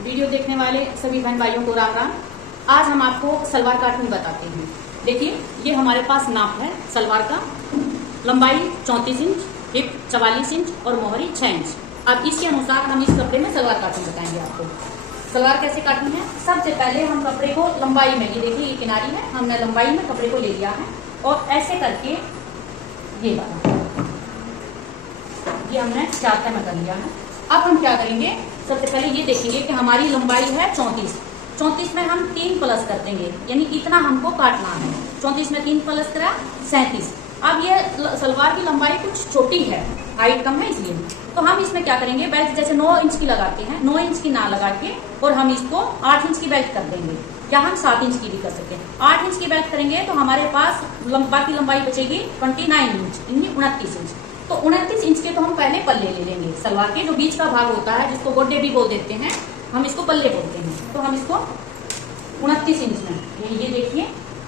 Video देखने वाले सभी बहन भाइयों को राम राम। आज हम आपको सलवार काटनी बताते हैं। देखिए, ये हमारे पास नाप है सलवार का। लंबाई 34 इंच, हिप 44 इंच और मोहरी 6 इंच। अब इसके अनुसार हम इस कपड़े में सलवार काटनी बताएंगे आपको। सलवार कैसे काटनी है? सबसे पहले हम कपड़े को लंबाई में, ये देखिए ये किनारी है, हमने लंबाई में कपड़े को ले लिया है और ऐसे करके ये वाला ये हमने 4 तय में कर लिया है। अब हम क्या करेंगे, सबसे पहले ये देखेंगे कि हमारी लंबाई है 34 में हम 3 प्लस कर देंगे, यानी इतना हमको काटना है। 34 में 3 प्लस करा 37। अब ये सलवार की लंबाई कुछ छोटी है, हाइट कम है, इसलिए तो हम इसमें क्या करेंगे, बेल्ट जैसे 9 इंच की लगाते हैं, 9 इंच की ना लगा के और हम इसको 8 इंच की बेल्ट कर देंगे, या हम 7 इंच की भी कर सकते हैं। 8 इंच की बेल्ट करेंगे तो हमारे पास बाकी लंबाई बचेगी 29 इंच, यानी 29 इंच। तो 29 इंच के तो हम पहले पल्ले ले लेंगे सलवार के, जो बीच का भाग होता है जिसको गोड्डे भी बोल देते हैं, हम इसको पल्ले बोलते हैं। तो हम इसको 29 इंच में, ये देखिए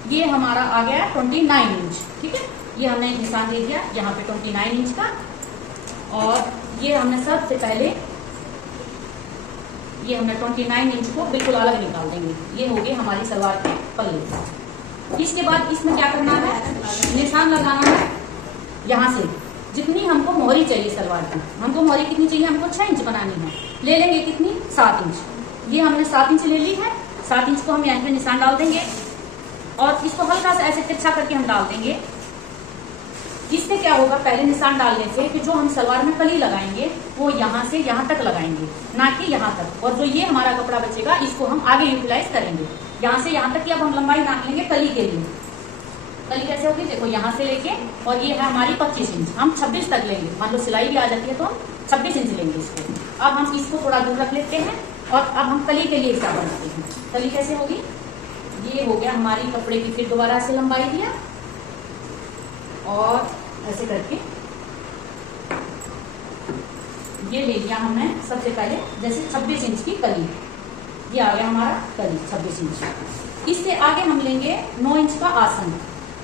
ये हमारा आ गया 29 इंच। ठीक है, ये हमने एक निशान दे दिया यहाँ पे 29 इंच का। और ये हमने सबसे पहले ये हमने 29 इंच को बिल्कुल अलग निकाल देंगे। ये हो गए हमारी सलवार के पल्ले। इसके बाद इसमें क्या करना है, निशान लगाना है यहाँ से। जितनी हमको मोहरी चाहिए सलवार की, हमको मोहरी कितनी चाहिए, हमको 6 इंच बनानी है, ले लेंगे कितनी, 7 इंच। ये हमने 7 इंच ले ली है। 7 इंच को हम यहाँ पे निशान डाल देंगे और इसको हल्का सा ऐसे तिरछा करके हम डाल देंगे। इससे क्या होगा, पहले निशान डालने से कि जो हम सलवार में कली लगाएंगे वो यहाँ से यहाँ तक लगाएंगे, ना कि यहाँ तक। और जो ये हमारा कपड़ा बचेगा इसको हम आगे यूटिलाइज करेंगे, यहाँ से यहाँ तक की। अब हम लंबाई नाप लेंगे कली के लिए। कली कैसे होगी, देखो यहाँ से लेके, और ये है हमारी 25 इंच, हम 26 तक लेंगे। मान लो सिलाई भी आ जाती है तो हम 26 इंच लेंगे इसको। अब हम इसको थोड़ा दूर रख लेते हैं और अब हम कली के लिए हिसाब बनाते हैं। कली कैसे होगी, ये हो गया हमारी कपड़े की, फिर दोबारा से लंबाई दिया और ऐसे करके ये ले लिया हमने सबसे पहले, जैसे 26 इंच की कली। ये आ गया हमारा कली 26 इंच। इससे आगे हम लेंगे 9 इंच का आसन।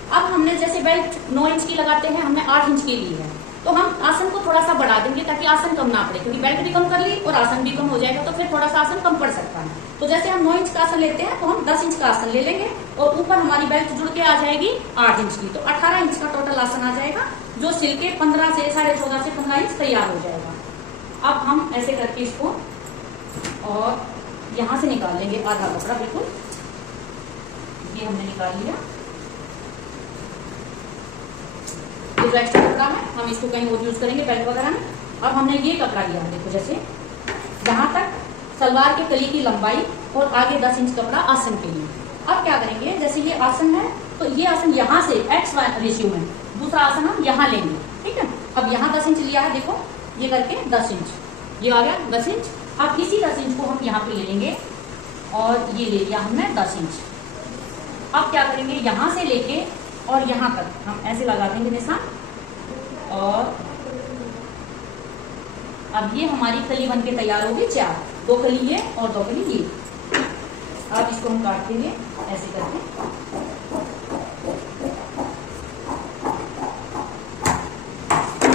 अब हमने जैसे बेल्ट 9 इंच की लगाते हैं, हमने 8 इंच की ली है, तो हम आसन को थोड़ा सा बढ़ा देंगे ताकि आसन कम ना पड़े, क्योंकि बेल्ट भी कम कर ली और आसन भी कम हो जाएगा तो फिर थोड़ा सा आसन कम पड़ सकता है। तो जैसे हम 9 इंच का आसन लेते हैं तो हम 10 इंच का आसन ले लेंगे और ऊपर हमारी बेल्ट जुड़ के आ जाएगी 8 इंच की, तो 18 इंच का टोटल आसन आ जाएगा, जो सिल के 15 से 14.5 से 15 इंच तैयार हो जाएगा। अब हम ऐसे करके इसको और यहाँ से निकाल लेंगे आधा कपड़ा, बिल्कुल ये हमने निकाल लिया। जो एक्स्ट्रा कपड़ा है हम इसको कहीं और यूज करेंगे बेल्ट वगैरह में। अब हमने ये कपड़ा लिया है, देखो जैसे जहां तक सलवार के कली की लंबाई और आगे 10 इंच कपड़ा आसन के लिए। अब क्या करेंगे, जैसे ये आसन है तो ये आसन यहाँ से XY रेशियो में, दूसरा आसन हम यहाँ लेंगे। ठीक है, अब यहाँ 10 इंच लिया है, देखो ये करके 10 इंच, ये आ गया 10 इंच। अब इसी 10 इंच को हम यहाँ पे ले लेंगे और ये ले लिया हमने 10 इंच। अब क्या करेंगे, यहाँ से लेके और यहाँ तक हम ऐसे लगा देंगे निशान। और अब ये हमारी कली बन के तैयार होगी 4, 2 कली ये और 2 कली ये। अब इसको हम काट देंगे ऐसे करके।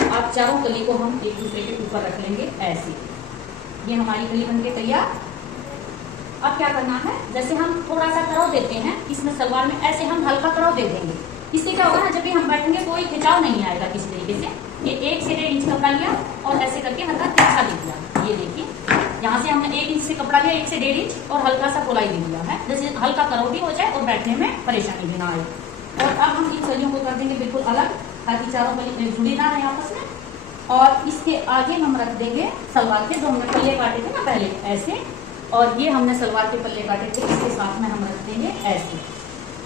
अब चारों कली को हम एक दूसरे के ऊपर रख लेंगे ऐसे। ये हमारी कली बन के तैयार। अब क्या करना है, जैसे हम थोड़ा सा करव देते हैं इसमें सलवार में, ऐसे हम हल्का करव दे देंगे। इससे क्या होगा ना, जब भी हम बैठेंगे कोई खिंचाव नहीं आएगा किसी तरीके से। ये 1 से 1.5 इंच कपड़ा लिया और ऐसे करके हल्का तिरछा दे दिया। ये देखिए यहाँ से हमने 1 इंच से कपड़ा लिया, 1 से 1.5 इंच और हल्का सा गोलाई दे दिया है, जैसे हल्का करव भी हो जाए और बैठने में परेशानी भी ना आए। और अब हम इन कलियों को कर देंगे बिल्कुल अलग, ताकि चारों कली जुड़ी ना रहे आपस में। और इसके आगे हम रख देंगे सलवार के, जो हमने पल्ले काटे थे ना पहले ऐसे, और ये हमने सलवार के पल्ले काटे थे, इसके साथ में हम रख देंगे ऐसे।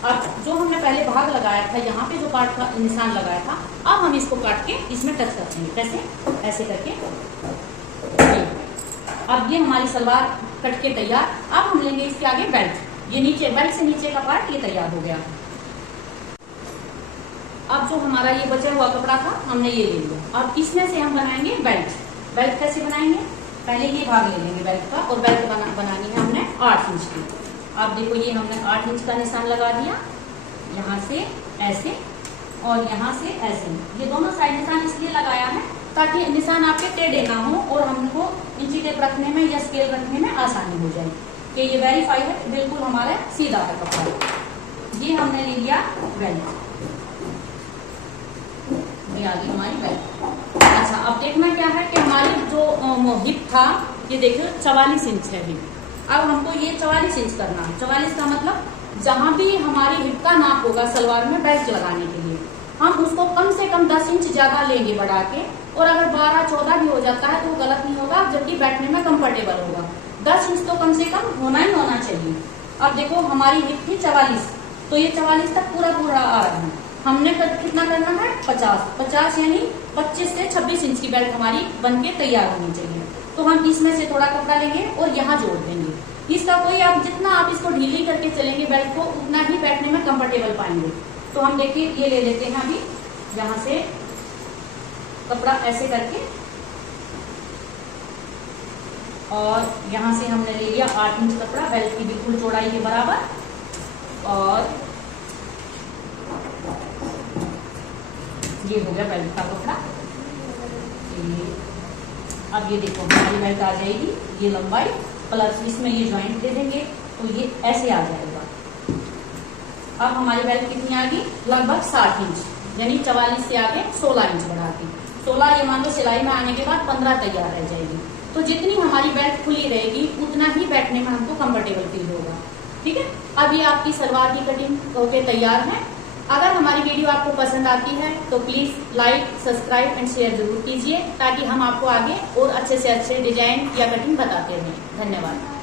अब जो हमने पहले भाग लगाया था, यहाँ पे जो काट का निशान लगाया था, अब हम इसको काट के इसमें टच कर देंगे, कैसे, ऐसे करके। अब ये हमारी सलवार कट के तैयार। अब हम लेंगे इसके आगे बेल्ट, ये नीचे बेल्ट से नीचे का पार्ट ये तैयार हो गया। अब जो हमारा ये बचा हुआ कपड़ा था हमने ये ले लिया। अब इसमें से हम बनाएंगे बेल्ट। बेल्ट कैसे बनाएंगे, पहले ये भाग ले लेंगे बेल्ट का, और बेल्ट बनानी है हमने 8 इंच की। अब देखो ये हमने 8 इंच का निशान लगा दिया, यहाँ से ऐसे और यहाँ से ऐसे। ये दोनों साइड निशान इसलिए लगाया है ताकि निशान आपके टेढ़े ना हो और हमको इंची टेप रखने में या स्केल रखने में आसानी हो जाए कि ये वेरीफाई है, बिल्कुल हमारा सीधा है कपड़ा। ये हमने ले लिया बेल्ट, ये आ गई हमारी बेल्ट। अच्छा, अब देखना क्या है कि हमारी जो हिप था, ये देखो 44 इंच है हिप। अब हमको ये 44 इंच करना है। 44 का मतलब जहां भी हमारी हिप का नाप होगा सलवार में बेल्ट लगाने के लिए, हम उसको कम से कम 10 इंच ज्यादा लेंगे बढ़ा के। और अगर 12-14 भी हो जाता है तो वो गलत नहीं होगा, जबकि बैठने में कंफर्टेबल होगा। 10 इंच तो कम से कम होना ही होना चाहिए। अब देखो हमारी हिप थी 44, तो ये 44 तक पूरा पूरा आ रहा है। हमने कितना करना है 50 यानी 25 से 26 इंच की बेल्ट हमारी बनके तैयार होनी चाहिए। तो हम इसमें से थोड़ा कपड़ा लेंगे और यहाँ जोड़ देंगे। इसका कोई आप जितना आप इसको ढीली करके चलेंगे बेल्ट को, उतना ही बैठने में कंफर्टेबल पाएंगे। तो हम देखिए ये ले लेते हैं अभी, यहाँ से कपड़ा ऐसे करके, और यहाँ से हमने ले लिया 8 इंच कपड़ा बेल्ट की बिल्कुल चौड़ाई के बराबर। और ये हो गया बेल्ट का कपड़ा। अब ये देखो हमारी बेल्ट आ जाएगी, ये लंबाई प्लस इसमें ये ज्वाइंट दे देंगे तो ये ऐसे आ जाएगा। अब हमारी बेल्ट कितनी आ गई, लगभग 60 इंच, यानी 44 से आगे 16 इंच बढ़ा दी। 16 ये मान लो सिलाई में आने के बाद 15 तैयार रह जाएगी। तो जितनी हमारी बेल्ट खुली रहेगी उतना ही बैठने में हमको कंफर्टेबल फील होगा। ठीक है, अब ये आपकी सलवार की कटिंग होके तैयार है। अगर हमारी वीडियो आपको पसंद आती है तो please like, subscribe and share जरूर कीजिए, ताकि हम आपको आगे और अच्छे से अच्छे डिजाइन या कटिंग बताते रहें। धन्यवाद।